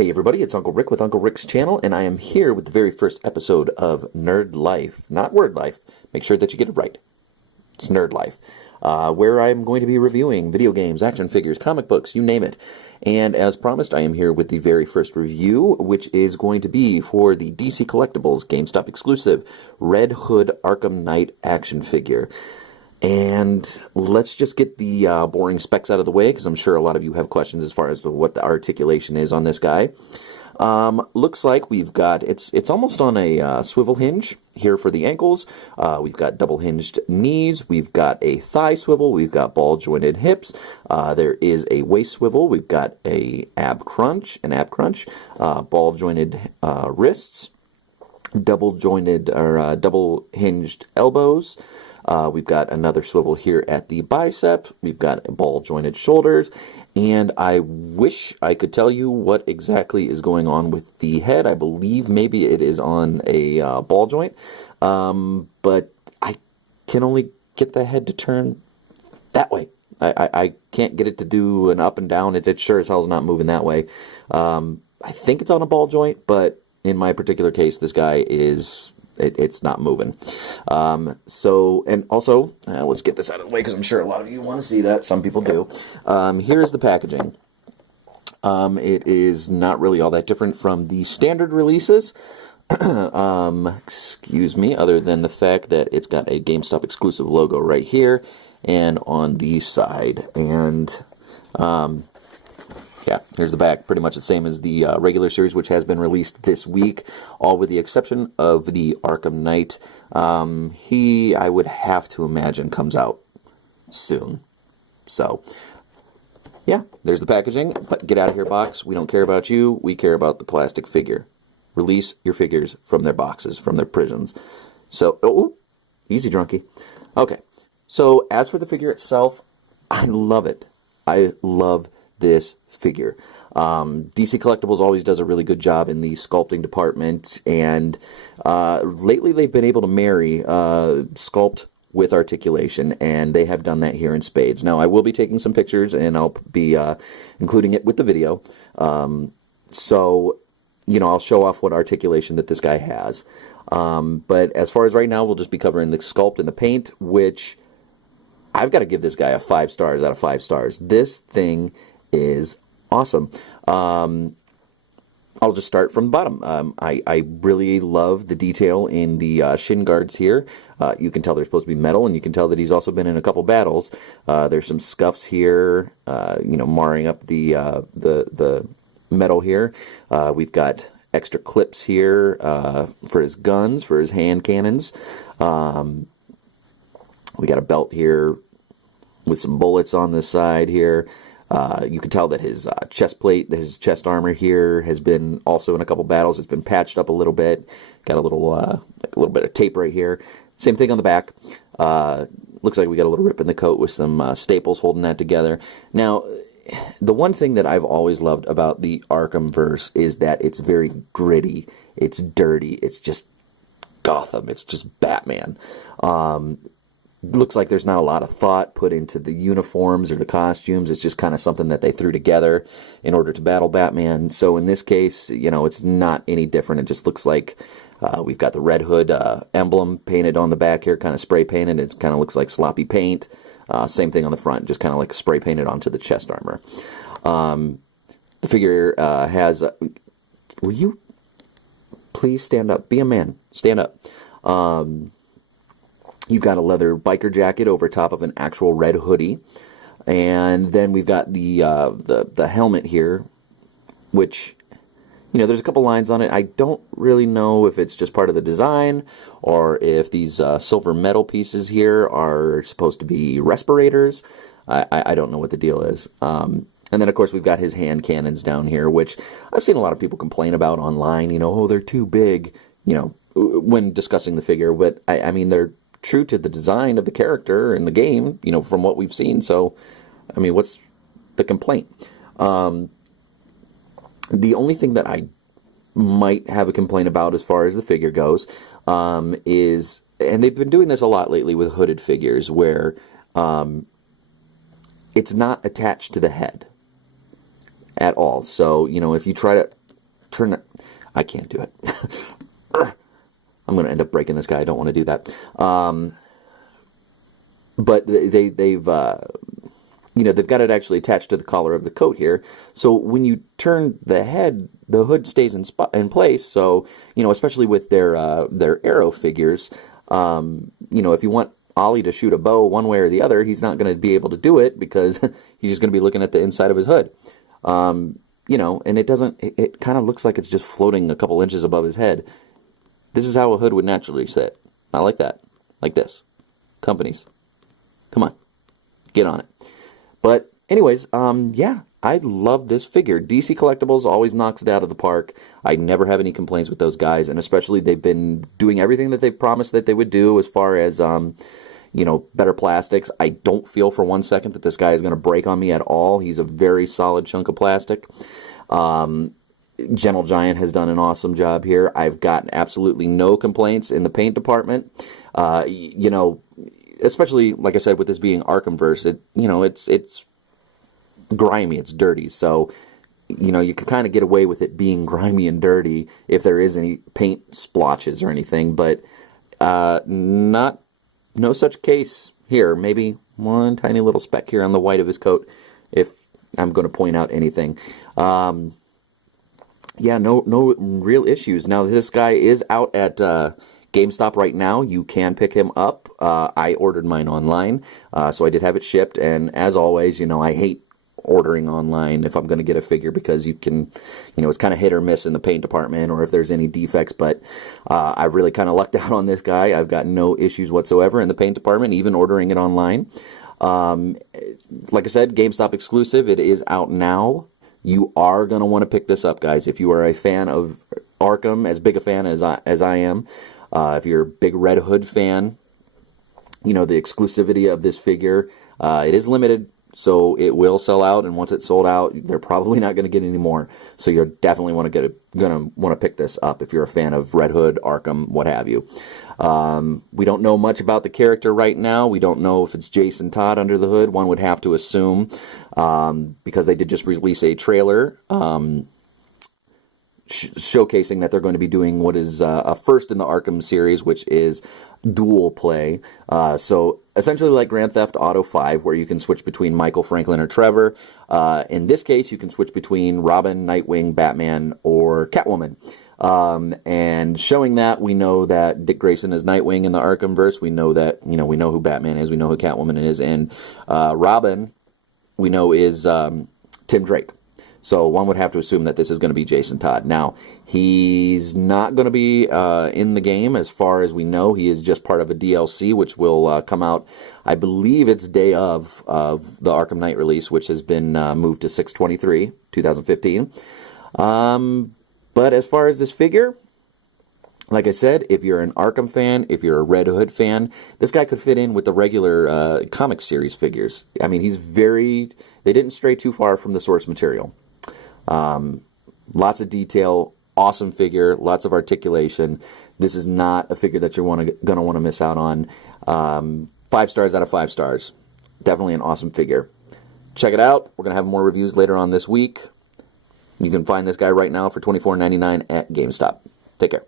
Hey everybody, it's Uncle Rick with Uncle Rick's channel, and I am here with the very first episode of Nerd Life, not Word Life. Make sure that you get it right. It's Nerd Life, where I'm going to be reviewing video games, action figures, comic books, you name it. And as promised, I am here with the very first review, which is going to be for the DC Collectibles Gamestop exclusive Red Hood Arkham Knight action figure. And let's just get the boring specs out of the way, because I'm sure a lot of you have questions as far as to what the articulation is on this guy. Looks like we've got, it's almost on a swivel hinge here for the ankles. We've got double hinged knees. We've got a thigh swivel. We've got ball jointed hips. There is a waist swivel. We've got an ab crunch, ball jointed wrists, double jointed or double hinged elbows. We've got another swivel here at the bicep. We've got ball jointed shoulders. And I wish I could tell you what exactly is going on with the head. I believe maybe it is on a ball joint. But I can only get the head to turn that way. I can't get it to do an up and down. It sure as hell is not moving that way. I think it's on a ball joint, but in my particular case, this guy is... It's not moving. And also, let's get this out of the way because I'm sure a lot of you want to see that. Some people do. Here's the packaging. It is not really all that different from the standard releases. Excuse me, other than the fact that it's got a GameStop exclusive logo right here and on the side. And... yeah, here's the back, pretty much the same as the regular series, which has been released this week, all with the exception of the Arkham Knight. He, I would have to imagine, comes out soon. So, yeah, there's the packaging. But get out of here, box. We don't care about you. We care about the plastic figure. Release your figures from their boxes, from their prisons. So, oh, easy, drunkie. Okay, so as for the figure itself, I love it. I love this figure. DC Collectibles always does a really good job in the sculpting department, and lately they've been able to marry sculpt with articulation, and they have done that here in spades. Now, I will be taking some pictures, and I'll be including it with the video. So, you know, I'll show off what articulation that this guy has. But as far as right now, we'll just be covering the sculpt and the paint, which I've got to give this guy a 5 stars out of 5 stars. This thing is awesome. I'll just start from the bottom. I really love the detail in the shin guards here. You can tell they're supposed to be metal, and you can tell that he's also been in a couple battles. There's some scuffs here, you know, marring up the metal here. We've got extra clips here for his guns, for his hand cannons. We got a belt here with some bullets on this side here. You can tell that his chest plate, his chest armor here has been also in a couple battles. It's been patched up a little bit. Got a little, like a little bit of tape right here. Same thing on the back. Looks like we got a little rip in the coat with some staples holding that together. Now, the one thing that I've always loved about the Arkhamverse is that it's very gritty. It's dirty. It's just Gotham. It's just Batman. Looks like there's not a lot of thought put into the uniforms or the costumes. It's just kind of something that they threw together in order to battle Batman. So in this case, you know, it's not any different. It just looks like we've got the Red Hood emblem painted on the back here, kind of spray painted. It kind of looks like sloppy paint. Same thing on the front, just kind of like spray painted onto the chest armor. The figure has... will you please stand up? Be a man. Stand up. You've got a leather biker jacket over top of an actual red hoodie. And then we've got the helmet here, which, you know, there's a couple lines on it. I don't really know if it's just part of the design or if these silver metal pieces here are supposed to be respirators. I don't know what the deal is. And then, of course, we've got his hand cannons down here, which I've seen a lot of people complain about online. You know, oh, they're too big, you know, when discussing the figure. But, I mean, they're true to the design of the character in the game, you know, from what we've seen. So, I mean, what's the complaint? The only thing that I might have a complaint about as far as the figure goes is, and they've been doing this a lot lately with hooded figures, where it's not attached to the head at all. So, you know, if you try to turn it. I can't do it. I'm going to end up breaking this guy. I don't want to do that. But they've got it actually attached to the collar of the coat here. So when you turn the head, the hood stays in place. So, especially with their Arrow figures, if you want Ollie to shoot a bow one way or the other, he's not going to be able to do it because he's just going to be looking at the inside of his hood. And it kind of looks like it's just floating a couple inches above his head. This is how a hood would naturally sit. Not like that. Like this. Companies. Come on. Get on it. But anyways, yeah, I love this figure. DC Collectibles always knocks it out of the park. I never have any complaints with those guys, and especially they've been doing everything that they promised that they would do as far as, better plastics. I don't feel for 1 second that this guy is going to break on me at all. He's a very solid chunk of plastic. Gentle Giant has done an awesome job here. I've gotten absolutely no complaints in the paint department. Especially, like I said, with this being Arkhamverse, it's grimy, it's dirty. So, you can kind of get away with it being grimy and dirty if there is any paint splotches or anything. But no such case here. Maybe one tiny little speck here on the white of his coat, if I'm going to point out anything. Yeah, no real issues. Now, this guy is out at GameStop right now. You can pick him up. I ordered mine online, so I did have it shipped. And as always, I hate ordering online if I'm going to get a figure because you can, it's kind of hit or miss in the paint department or if there's any defects. But I really kind of lucked out on this guy. I've got no issues whatsoever in the paint department, even ordering it online. Like I said, GameStop exclusive. It is out now. You are going to want to pick this up, guys. If you are a fan of Arkham, as big a fan as I am, if you're a big Red Hood fan, the exclusivity of this figure, it is limited, so it will sell out, and once it's sold out, they're probably not going to get any more. So you're definitely going to want to pick this up if you're a fan of Red Hood, Arkham, what have you. We don't know much about the character right now. We don't know if it's Jason Todd under the hood. One would have to assume, because they did just release a trailer showcasing that they're going to be doing what is a first in the Arkham series, which is dual play. So essentially like Grand Theft Auto 5, where you can switch between Michael, Franklin, or Trevor. In this case, you can switch between Robin, Nightwing, Batman, or Catwoman. And showing that, we know that Dick Grayson is Nightwing in the Arkhamverse. We know that, we know who Batman is. We know who Catwoman is. And Robin, we know, is Tim Drake. So one would have to assume that this is going to be Jason Todd. Now, he's not going to be in the game as far as we know. He is just part of a DLC, which will come out, I believe it's day of the Arkham Knight release, which has been moved to 6/23/2015. But as far as this figure, like I said, if you're an Arkham fan, if you're a Red Hood fan, this guy could fit in with the regular comic series figures. I mean, they didn't stray too far from the source material. Lots of detail, awesome figure, lots of articulation. This is not a figure that you're going to want to miss out on. 5 stars out of 5 stars. Definitely an awesome figure. Check it out. We're going to have more reviews later on this week. You can find this guy right now for $24.99 at GameStop. Take care.